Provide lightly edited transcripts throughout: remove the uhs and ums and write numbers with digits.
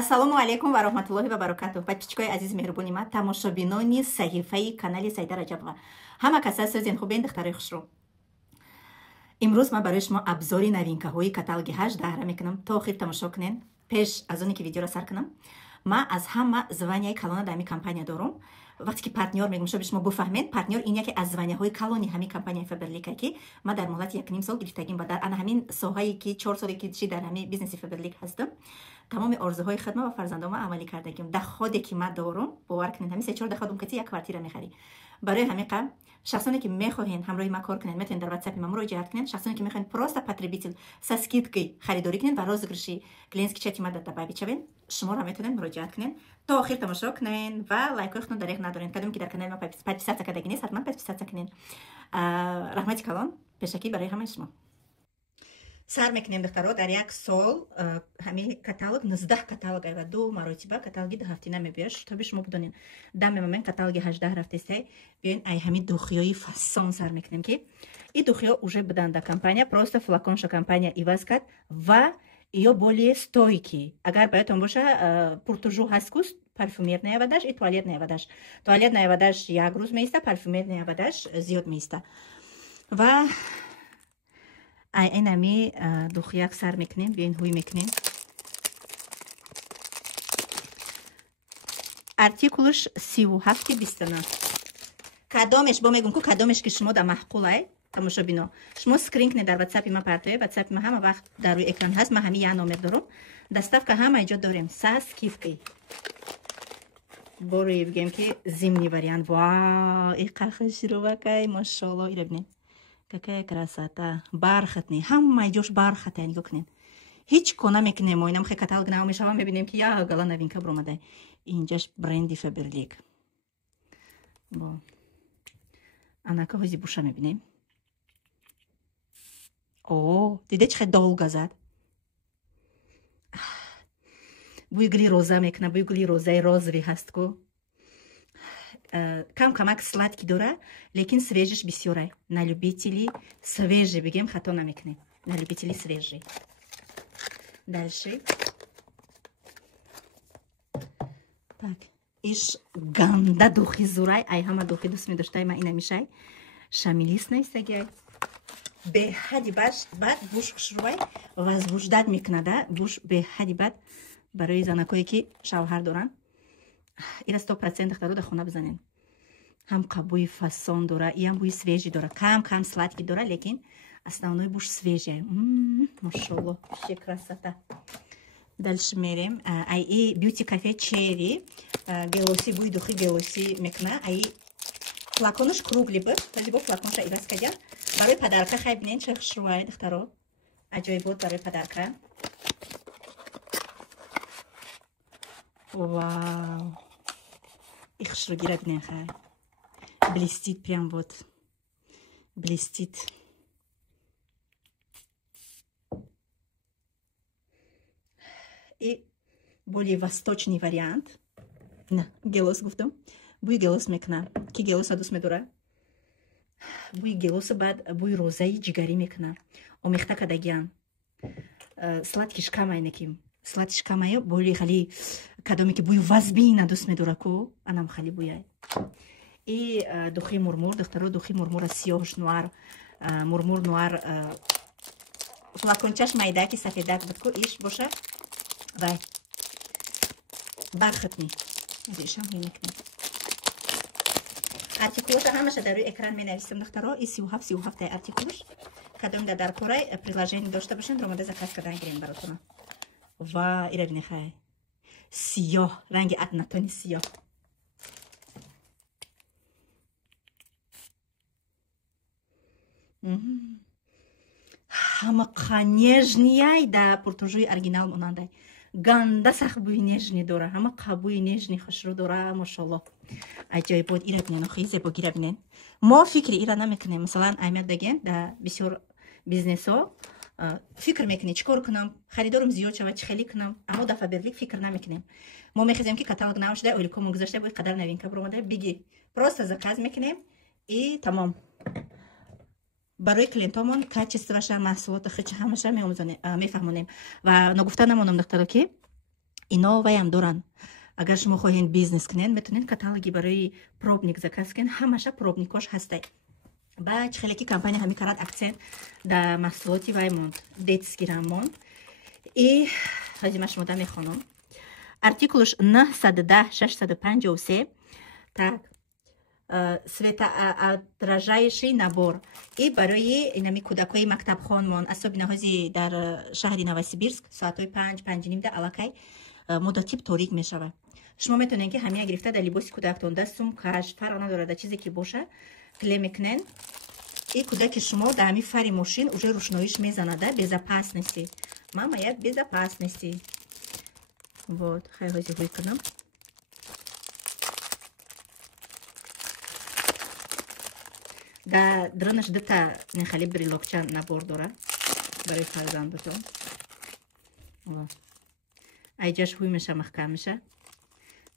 ассалому алайкум ва раҳматуллоҳи ва баракатуҳ. Подписчикои азиз меҳрубони ман, тамошобинони саҳифаи канали Саида Раҷабова. Ҳама каса сӯзен хубен, духтарои хушрӯ. имрӯз ман барои шумо абзори новинкаҳои каталоги 8 даҳра мекунам. То охир тамошо кунен. Пеш аз оне ки видеоро сар кунам, ман аз ҳама званияи калона дар ҳамин компания дорам. вақте ки партнёр мегӯям, шумо буфаҳмед, партнёр ин яке аз званияҳои калони ҳамин компанияи Фаберлик ки ман дар муҳлати 1.5 сол гирифтагим ва дар ана ҳамин соҳае ки 4 соле ки дар ҳамин бизнеси Фаберлик ҳастам, тамоми орзуҳои худам ва фарзандома амалӣ кардагим. Даходе ки ман дорам, бовар кунед, ҳамин 3-4 даходум ки як квартира мехарӣ. Барои ҳамин қа шахсоне ки мехоҳен ҳамроҳи ман кор кунед, метавонед дар WhatsApp ман муроҷиат кунед. Шахсоне ки мехоҳен просто потребитель со скидкой харидорӣ кунед ва розыгрыши клиентский чати ман добавить шавед, шуморо метавонед муроҷиат кунед. То охир тамошо кунед ва лайкҳои худтон дареғ надоред. Кадоме ки дар канали ман подписаться кардаги нест, ҳатман подписаться кунед. Раҳмати калон пешакӣ барои ҳамаи шумо. сар мекунем духтаро, дар як сол ҳамин каталог 19 каталог ва 2 маротиба каталоги 2 ҳафтина мебиёд. шутоби шумо будонен даме момент каталоги 18 рафтесай биёин ай ҳамин духиёи фасон сар мекунем ки и духиё уже будан дар компания, просто флаконша компания иваз кард ва ё более стойки. Агар баётон боша пуртужу ҳаст ку парфюмерная водаш и туалетная водаш. Туалетная водаш як рӯз меиста, парфюмерная водаш зиёд меиста. Ва ай энами духияк сар мекунем, биёин ҳуй мекунем. артикулш 37-29. кадомеш бо мегӯм ку кадомеш ки шумо да маҳқулай тамошобино. шумо скрин кунед дар WhatsApp ма партоя, WhatsApp ма ҳама вақт дар рӯи экран ҳаст. Ма ҳамин як номер дорам. Доставка ҳама иҷод дорем. Са скидкой. Бори бигем ки зимний вариант. Вау, и қахшировакай, машаллоҳ, ира бинед. Какая красота. Бархатный. Ҳамаи ҷош бархата, нигоҳ кунед. Ҳеҷ кона мекунем, мо инам хе каталог нав мешавам, мебинем ки як гала новинка бромадай. Инҷаш бренди Фаберлик. Бо анака ҳози буша мебинем. О, диде чӣ хе долга зад. бӯи гули роза мекуна, бӯи гули розаи розови ҳаст ку. Кам-камак сладкий дора, лекин свежиш бисёрай. На любители свежий бигем хато намекунем. На любители свежий. Дальше. Так, иш ганда духи зурай, ай ҳама духи дӯст медоштай, ма ина мешай. Шамилис наистагиай. Беҳади бад буш хушрувай, возвуждат мекунада, буш беҳади бад барои занакое ки шавҳар доранд. ира 100% духтаро дар хона бизанен. ҳам қабӯи фасон дора, и ҳам бӯи свежи дора. Кам сладкий дора, лекин основной буш свежий. Машаллоҳ, че красота. Дальше мерем. Ай и бьюти кафе черри, белоси бӯи духи белоси мекуна. Ай флаконаш кругли буд, любой флаконша иваз кардя. Барои падарка хай бинен чӣ хушрувай духтаро. Аҷоибот барои падарка. Вау. И хушругира бинен хай. Блестит прям вот. Блестит. И более восточный вариант. На, гелос гуфтам. Бӯи гелос мекуна. Ки гелоса дӯст медора? Бӯи гелоса баъд бӯи розаи ҷигарӣ мекуна. Омехта кардагиам. Сладкиш камай неким. Сладкиш камай, более хали кадоме ки бӯи вазбина дӯст медора ку, анам хали бӯяй. И духи мурмур, духтаро духи мурмура сиёҳш нуар, мурмур нуар флакончаш майдаки сафедак буд ку, иш боша вай бархатный. Решам мекунем. Артикулоша ҳамаша дар рӯи экран менависам духтаро. И 37 артикулш. Кадомда дар корай приложение дошта бошанд, ромада заказ кардан гирем баротона. Ва ира бинехай. Сиёҳ, ранги аднатони сиёҳ. ҳамақа нежнияй да пуртужуи оригинал монандай. Ганда сахт бӯи нежни дора. Ҳамақа бӯи нежни хушрӯ дора, машаллоҳ. Аҷоибот, ира бинен, охи зебо гира бинен. Мо фикри ира намекунем. Масалан, аҳамият даген да бисёр бизнесҳо фикр мекунем чӣ кор кунам, харидорам зиёд шавад, чӣ хеле кунам. Аммо дар Фаберлик фикр намекунем. Мо мехезем ки каталог нав шуда, оликомо гузашта, бо қадар новинка бромада, биги. Просто заказ мекунем и тамом. барои клиентомон качестваша маҳсулота хичи ҳамаша мефаҳмонем ва нагуфта намонам духтаро ки اینا ویم دارن. اگر شما خواهین بیزنس کنین میتونین کاتالوگی برای پروبنیک زکاس کنین، همشه پروبنیکاش هسته. بعد خیلی کمپانی همی کرد اکسنت در محصولاتی وای موند دیتس گیرم موند. ای هزینه شما دمی خانم ارتیکلش 910-653 так светоотражающий набор. И برای اینمی کودکای مکتب خانمان особенно هازی در شهر نوسیبیرسک ساعتای 5-5:30 در علاقه مدتی تاریک میشود. شما میتونین که همه گرفته در لباس کودکتون دستم کاش فرق نداره چیزی که باشه کله میکنن. این کودک شما در همین فری ماشین уже روشناییش میزنه در безопасности. ماما یک безопасности. Вот, хай هازی هوی کنم. در درنش دتا نخالی брелокчан набор داره برای فرزندتون. ایجاش هوی میشه محکم میشه.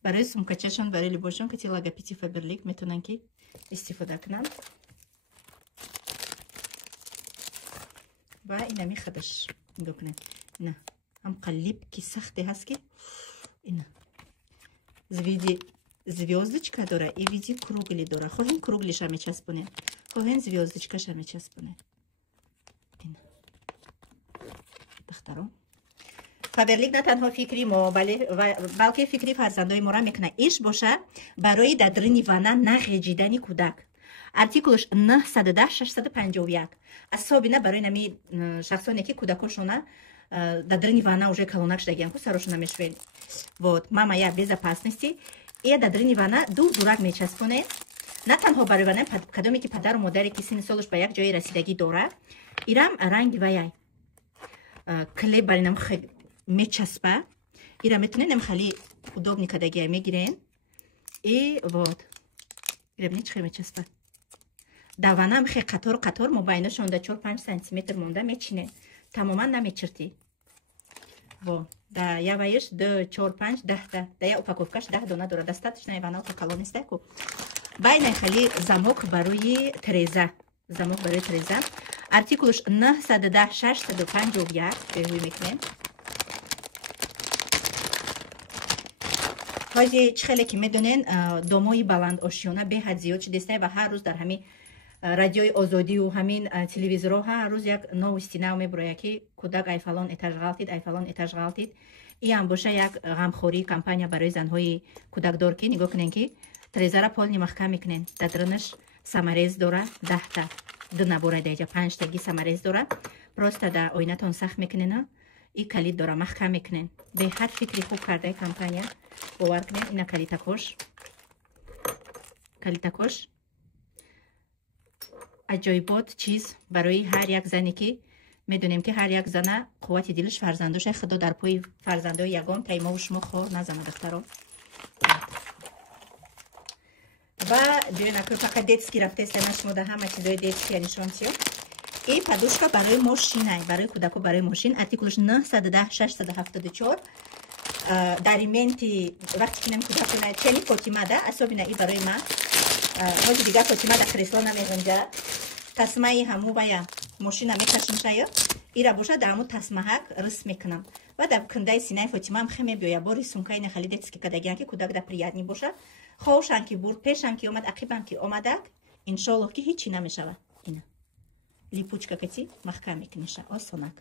برای سمکچهشون برای لباسشون که لوگوپی فابرلیک میتونن که استفاده کنن. و اینمی خودش نگاه کنن. نه هم قلب که سخته هست که اینا звезди звездочка داره і виді круглі داره. خواهین кругліша میچسبونه، خواهین звездочкаша میچسبونه. اینا دخترم فابرلیک نه تنها فکری ما بلکه فکری فرزندای ما را میکنه. ایش باشه برای دادرنی وانه نخجیدنی کودک. ارتیکلش 910-651 особенно برای نمی شخصانی که کودکاشونه دادرنی وانه уже колонак шдагиан ку сарашона мешвен. Вот мама я безопасности и дадrini вана дур дурак мечаспоне. На танҳо барои вана кадоме ки падару модаре ки синни солаш ба як ҷои расидагӣ дорад ирам ранги ваяй клеб бари нам мечаспа. ира метунен нам хали удобни кадагия мегирен. И вот ира бини чӣ хел мечаспа. да ванам хе қатор мобайнашон да 4-5 сантиметр монда мечинен. тамоман намечирти. Вот да я ваиш 2-4-5 10 да я упаковкаш 10 дона дора достаточно и вана упакован истеку. Байна хали замок барои треза. Замок барои треза. Артикулш 910-651 беҳуй мекунем. ҳози чӣ хеле ки медонен домои баланд ошёна беҳад зиёд шудестай ва ҳар рӯз дар ҳамин радиои озодию ҳамин телевизорҳо ҳар рӯз як новости нав мебурояд ки кӯдак ай фалон этаж ғалтид. ин ҳам боша як ғамхории компания барои занҳои кӯдакдор ки нигоҳ кунен ки трезара полни маҳкам мекунен. дадринаш самарез дора 10 ду набора даҷа 5 таги самарез дора. просто да оинатон сахт мекунена и калид дора маҳкам мекунен. беҳад фикри хуб кардаи компания бовар кунен. ина калитакош аҷоибот чиз барои ҳар як зане ки медонем ки ҳар як зана қуввати дилиш фарзандоша худо дар пои фарзандои ягон таймову шумо хор назана духтаро. ва бибинак фақат детский рафтеста на шумо да ҳама чизои детския нишонсиё. И подушка барои мошина барои кӯдако барои мошин артикулш 910-674 дарименти вақти ки нем кӯдакона чени фотима да особина и барои ман ҳози дигар фотима да кресло намезунҷа тасмаи ҳаму вая мошина мекашимшая ира боша да ҳаму тасмаҳак рис мекунам ва да кундаи синаи фотимаам хе мебиёя бори сумкаи нахали детски кадагиан ки кӯдак да приятни боша хоушан ки бурд пешам ки омад ақибам ки омадак иншоллоҳ ки ҳичи намешава. ина липучка кати маҳкам мекуниша осонак.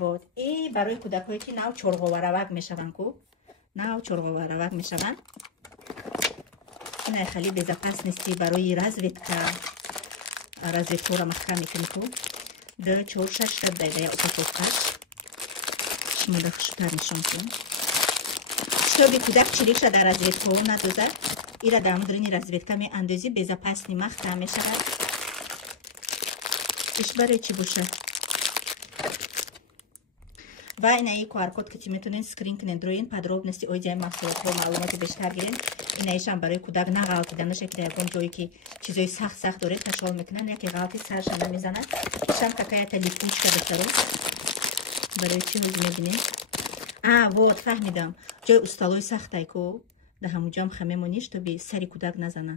вот и барои кӯдакҳое ки нав чорғоваравак мешаванд ку нав чорғоваравак мешаванд ина хали безопасности барои разведкора маҳкам мекунӣ ку 2-4-6 дайдая упаковкаш шумо да хушутар нишон кунед. штоби кӯдак чириша дар разведкао надозад ира дар мудрини разведка меандозӣ безопасни маҳкам мешавад. иш барои чӣ бошад. ва ина и QR-код ки метонен скрин кунед роин подробности оидиаи маҳсулотҳо маълумоти бештар гирен. инаишам барои кӯдак нағалтиданаша ки дар ягон ҷое ки чизои сахт доред ташол мекунанд яке ғалти сарша намезанад. ишам какая-то липучка дохтаро барои чӣ ҳози мебинед. вот фаҳмидам ҷои усталои сахтай ку да ҳамуҷам ха мемонӣ штоби сари кӯдак назана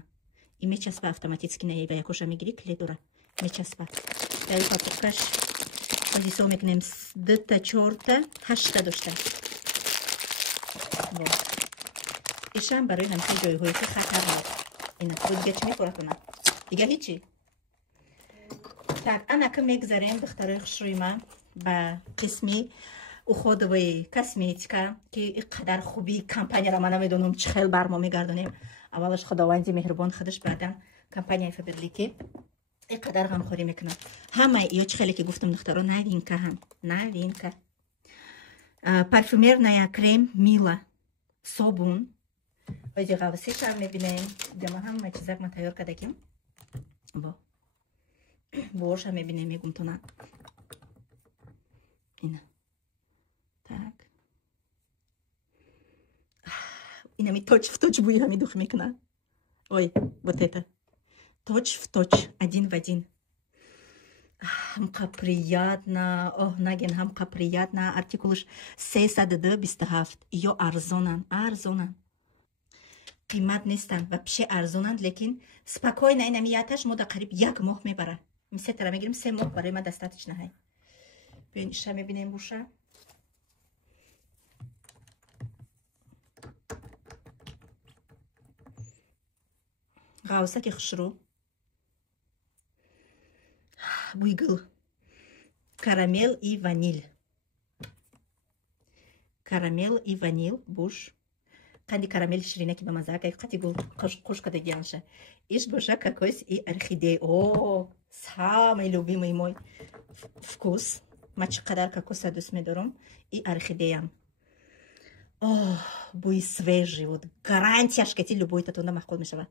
и мечаспа автоматически наи ва якоша мегирӣ кле дора мечаспа дар упаковкаш ҳози сол мекунем 2-4-8 дошта ишам барои ҳамчи ҷойҳое ки хатар нест. Ина то дига чӣ мекора кунад? Дига ҳичи. Так, анака мегзарем духтарои хушрӯи ман ба қисми уходоваи косметика ки иқадар хуби компанияра ман намедонам чӣ хел бар мо мегардонем. Аввалаш худованди меҳрубон худаш баъдан компанияи Фаберлики иқадар ғамхорӣ мекунад. Ҳамаи ё чӣ хеле ки гуфтам духтаро новинка ҳам новинка. Парфюмерная крем Мила, собун. Ози ғавсиша мебинем. Дема ҳама чизак ма тайёр кардагим. Боша мебинем мегумтона. Ина. Так. Инами точ в точ буи ҳами дух мекуна. Ой, вот это. Точ в точ, один в один. Хамқа приятно, наген хамқа приятно. Артикулш 327. Ё арзонан, арзонан. Қимат нестан, вообще арзонан, лекин спокойно инами яташ мода қариб 1 моҳ мебара. Мисетара мегирим 3 моҳ барои ма достаточно ҳай. Бин иша мебинем буша. Ғавсаки хушрӯ. Буи гул. Карамел и ваниль. Карамел и ваниль буш. Қанди карамел ширинаки ба маза кай қати гул қуш кадагианша. Иш боша кокос и орхидея. О, самый любимый мой вкус. Ма чиқадар кокоса дӯст медорам и орхидеям. О, буи свежий вот. Гарантияш ки любой татонда махкул мешава.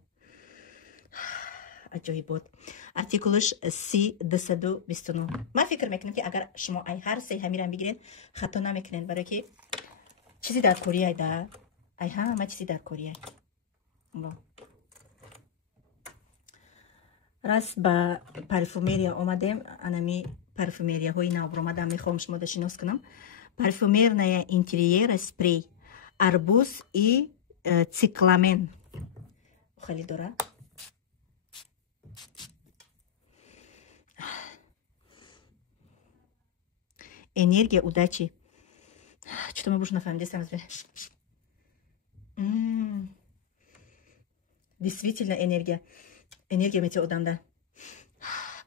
Аҷоибот. Артикулш 329. Ман фикр мекунам ки агар шумо ай ҳар се ҳамирам бигирен хато намекунен, барои ки чизи дар корияй да. Ай ҳама чизи дар корияй. Раз ба парфюмерия омадем, анами парфюмерияҳои навбуромадам мехоҳам шумо да шинос кунам. Парфюмерная интерьера спрей арбуз и цикламен. Хеле дора. Энергия удачи. Что-то мы будем нафамдиться. Действительно энергия. Энергия мете одамда.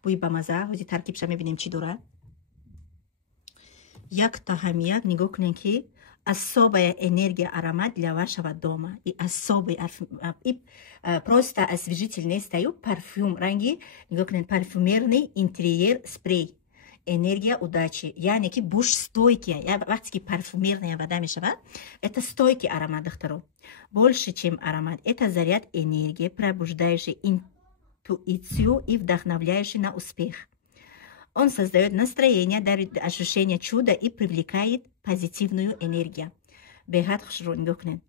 Буи ба маза. Ҳози таркибша мебинем чӣ дора. Як та ҳамияк нигоҳ кунем ки особая энергия аромат для вашего дома. И особый просто освежительный стою парфюм ранги. Нигоҳ кунем парфюмерный интерьер спрей. Энергия удачи. Яъне ки буш стойкий. Вақте ки парфюмерная вода мешавад, это стойкий аромат, духтаро. Больше, чем аромат. Это заряд энергии, пробуждающий интуицию и вдохновляющий на успех. Он создает настроение, дарит ощущение чуда и привлекает позитивную энергию. Бехат хушру нигоҳ кунед.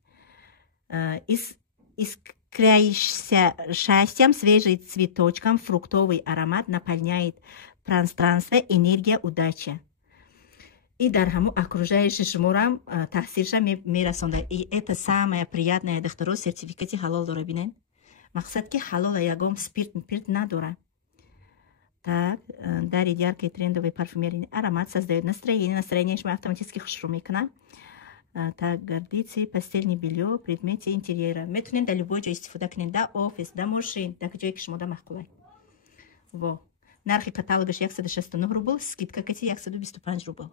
Искрящийся счастьем, свежий цветочком, фруктовый аромат наполняет пространство, энергия удачи. И дар ҳамо окружающий шуморам таъсирша мерасонда. И это самое приятное, духтаро, сертификати ҳалол дора бинен. Мақсад ки ҳалола ягон спирт надора. Так, дарит яркий трендовый парфюмерный аромат, создает настроение. Настроение шумо автоматически хушрӯ мекунад. Так, гордицы, постельное белье, предметы интерьера. Метунем да любой ҷой истифода кунем, да офис, да мошин, да ҷое ки шумо да махкулай. Во. Нархи каталогаш 169 рубл, скидка кати 125 рубл.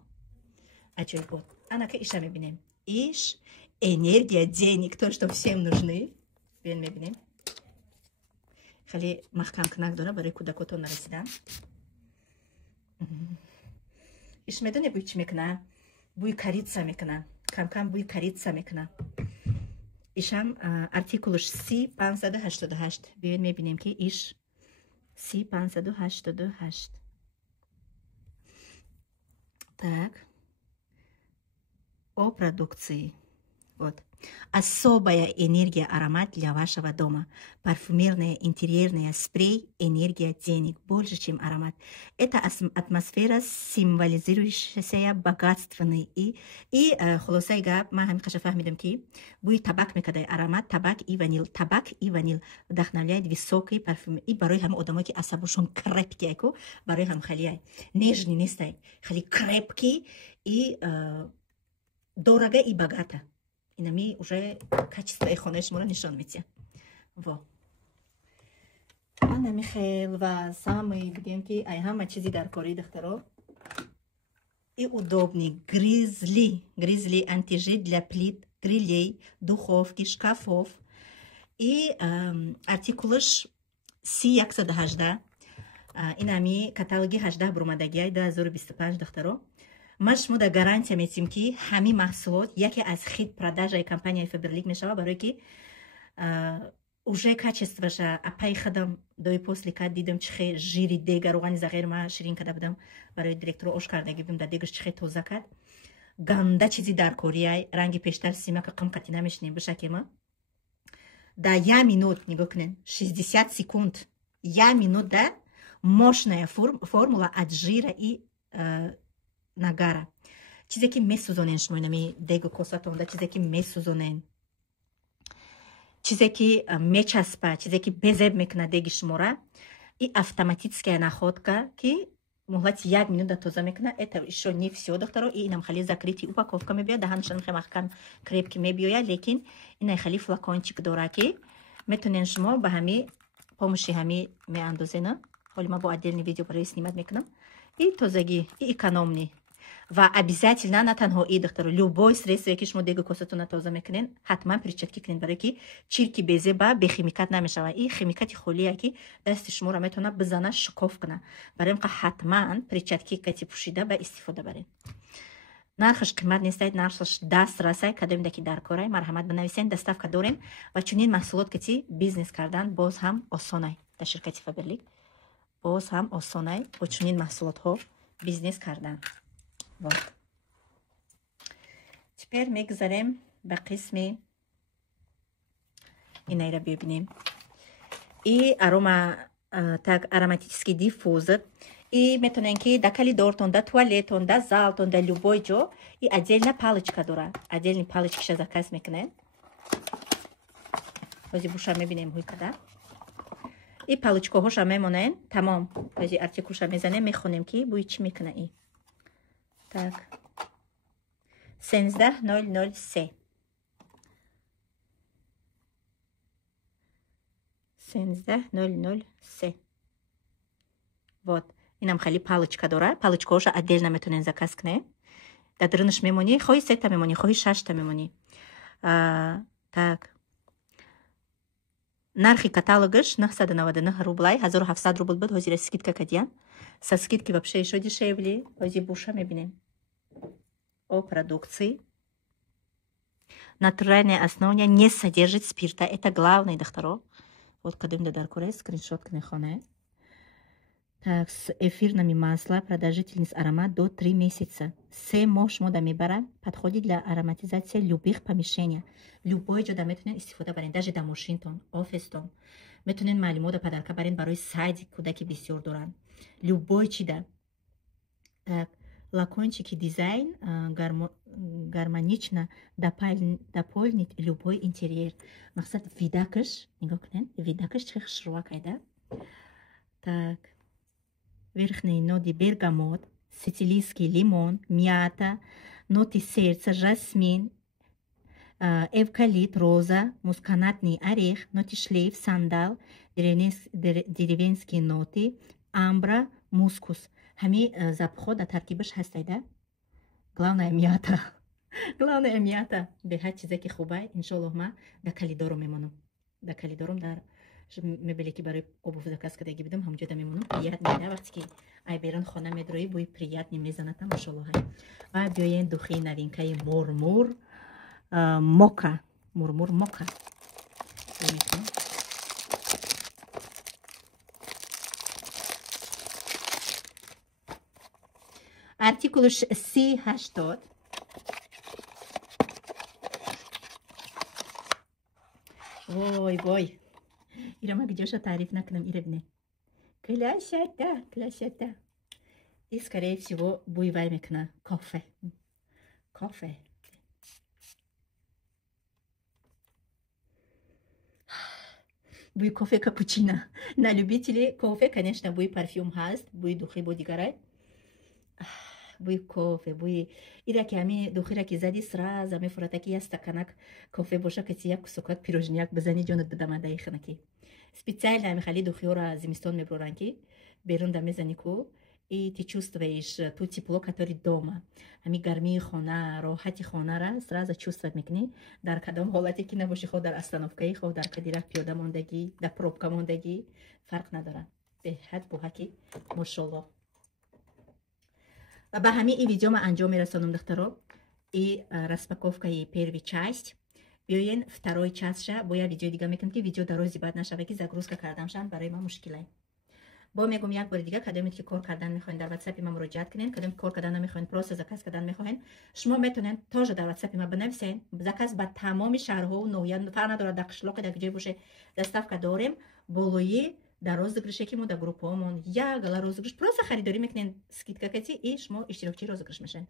Аҷоибот. Анака иша мебинем. Иш, энергия, денег, то, что всем нужны. Бен мебинем. Хеле маҳкамкунак дора барои кӯдакотон нарасидан. Иш медоне буи чӣ мекуна? Буи корица мекуна. Кам-кам буи корица мекуна. Ишам артикулш 588. Биёед мебинем ки иш 588. Так. О продукции. Вот. Особая энергия аромат для вашего дома. Парфюмерная, интерьерная спрей, энергия денег. Больше, чем аромат. Это атмосфера, символизирующая богатственный. И холосай гап, ма ҳамин хаша фаҳмидам ки буи табак мекадай. Аромат, табак и ванил. Табак и ванил вдохновляет высокий парфюм. И барои ҳам одамое ки асабушон крепкий, барои ҳам хеле нежный нестай. Хеле крепкий и дорого и богато. инами уже качество хонаи шуморо нишон медиҳад. Во ана михел ва самый будем ки ай ҳама чизи дар кори духтаро и удобный гризли антижир для плит, грилей, духовки, шкафов и артикулаш C118 инами каталоги 18 бурмадагиай 2025 духтаро ма шумо да гарантия метим ки ҳами маҳсулот яке аз хит продажаи компанияи Faberlic мешава барое ки уже качестваша апай хадам дои после кад дидам чихе жири дега руғани зағир ма ширин када будам барои директору ош кардаги будам да дегаш чихе тоза кад ганда чизи дар корияй ранги пештар симака қимқати намешнем бишакема да 1 минут нигоҳ кунен 60 секунд 1 минут да мощная формула от жира и нагара чизе ки месӯзонен шумо инами дегу косатон да чизе ки месӯзонен чизе ки мечаспа чизе ки безеб мекуна деги шумора и автоматическая находка ки муҳлати 1 минута тоза мекуна это ещё не всё духтаро и инам хали закрити упаковка мебиёяд даҳанашон махкам крепки мебиёяд лекин ина хали флакончик дора ки метунен шумо ба ҳами помощи ҳами меандозена ҳоли ма бо отдельный видео барои снимат мекунам и тозагӣ и экономни ва обязательно на танҳо и духтаро любой средство ки шумо дегу косатона тоза мекунен ҳатман перчатки кунен барое ки чирки безеба бехимикат намешава и химикати холие ки дасти шуморо метавона бизана шикоф куна барои ин ҳатман перчатки кати пушида ба истифода баред нархаш қимат нестаид нархаш даст расай кадомида ки дар корай марҳамат бинависен доставка дорем ва чунин маҳсулот кати бизнес кардан боз ҳам осонай дар ширкати Faberlic боз ҳам осонай бо чунин маҳсулотҳо бизнес кардан. Вот. Теперь мегзарем ба қисми инайра бибинем. И арома так ароматический диффузор. И метонен ки да коридортон, да туалетон, да залтон, да любой ҷо и отдельно палочка дора. Отдельный палочкиша заказ мекунен. Ҳозир буша мебинем ҳуй када. И палочкаҳоша мемонен. Тамом. Ҳозир артикулша мезанем мехонем ки бӯи чӣ мекуна и. Так. 17003. 17003. Вот. Инам хали палочка дора. Палочкаҳоша отдельно метонен заказ кунед. Дар дринаш мемонӣ. Хоҳи 3 та мемонӣ, хоҳи 6 та мемонӣ. Так. Нархи каталогаш 999 рублай, 1700 рубл буд, ҳозир скидка кардиям. Со скидки вообще еще дешевле. Ҳозир буша мебинем. О продукции. Натуральная основа не содержит спирта. Это главное, докторо. Вот кадым дар курай скриншот кнехоне. Так, с эфирными масла, продолжительность аромат до 3 месяца. Се мош мода мебара, подходит для ароматизации любых помещений. Любой ҷо да метонен истифода барен, даже да мошинтон, офистон. Метонен маълумота падарка барен барои сайди кӯдаки бисёр доранд. Любой чӣ да. Так, лакончики дизайн гармонично дополнит любой интерьер. Мақсад видакаш, нигоҳ кунен, видакаш чӣ хушрува кайда. Так. Верхние ноты бергамот, сицилийский лимон, мята, ноты сердца, жасмин, эвкалипт, роза, мускатный орех, ноты шлейф, сандал, деревенские ноты, амбра, мускус. Ҳами запахҳо дар таркибаш ҳастайда. Главная мята. Главная мята. Беҳад чизе ки хубай, иншоллоҳ ма дар калидорум мемонам. Дар калидорум дар мебеле ки барои обув заказ кардаги будам ҳамҷо да мемонам. Прият меда вақте ки ай берун хона медрои бӯи приятни мезанад машоллоҳ. Ва биёен духи новинкаи мурмур мока. Мурмур мока. Артикулш C80. Вой. Ирама гидёша таъриф накунам, ира бине. Клашата. И скорее всего бӯи вай мекуна кофе. Бӯи кофе капучино. На любителей кофе, конечно, бӯи парфюм ҳаст, бӯи духи бо дигарай. бӯи кофе, бӯи ира ки ҳами духира ки зади сразу мефурата ки як стаканак кофе боша ки як кусокак пирожняк бизани ҷонат бидама даихна ки специально ҳами хали духиёра зимистон мебуран ки берун да мезани ку и ты чувствуешь ту тепло, которое дома. Ами гармии хона, роҳати хонара сразу чувствовать мекунӣ. Дар кадом ҳолате ки набоши, хо дар остановкаи, хо дар кадирак пиёда мондагӣ, дар пробка мондагӣ, фарқ надорад. Беҳад бӯҳаки мошоллоҳ. Ва ба ҳамин видео ман анҷом мерасонам, духтаро. И распаковкаи первый часть. Биёен второй частша бо як видео дига мекунем ки видео дарози бад нашавад ки загрузка кардамшан барои ман мушкилай. бо мегум як бори дига кадоме ки кор кардан мехоҳен дар WhatsApp ма муроҷиат кунен, кадоме кор кардан намехоҳен, просто заказ кардан мехоҳен, шумо метонен тоже дар WhatsApp ма бинависен, заказ ба тамоми шаҳрҳо, ноҳия, фарқ надорад дар қишлоқи, дар куҷое боше, доставка дорем. Болои дар розыгрыше ки мо дар группаҳомон як гала розыгрыш, просто харидорӣ мекунен, скидка кати и шумо иштирокчии розыгрыш мешавен.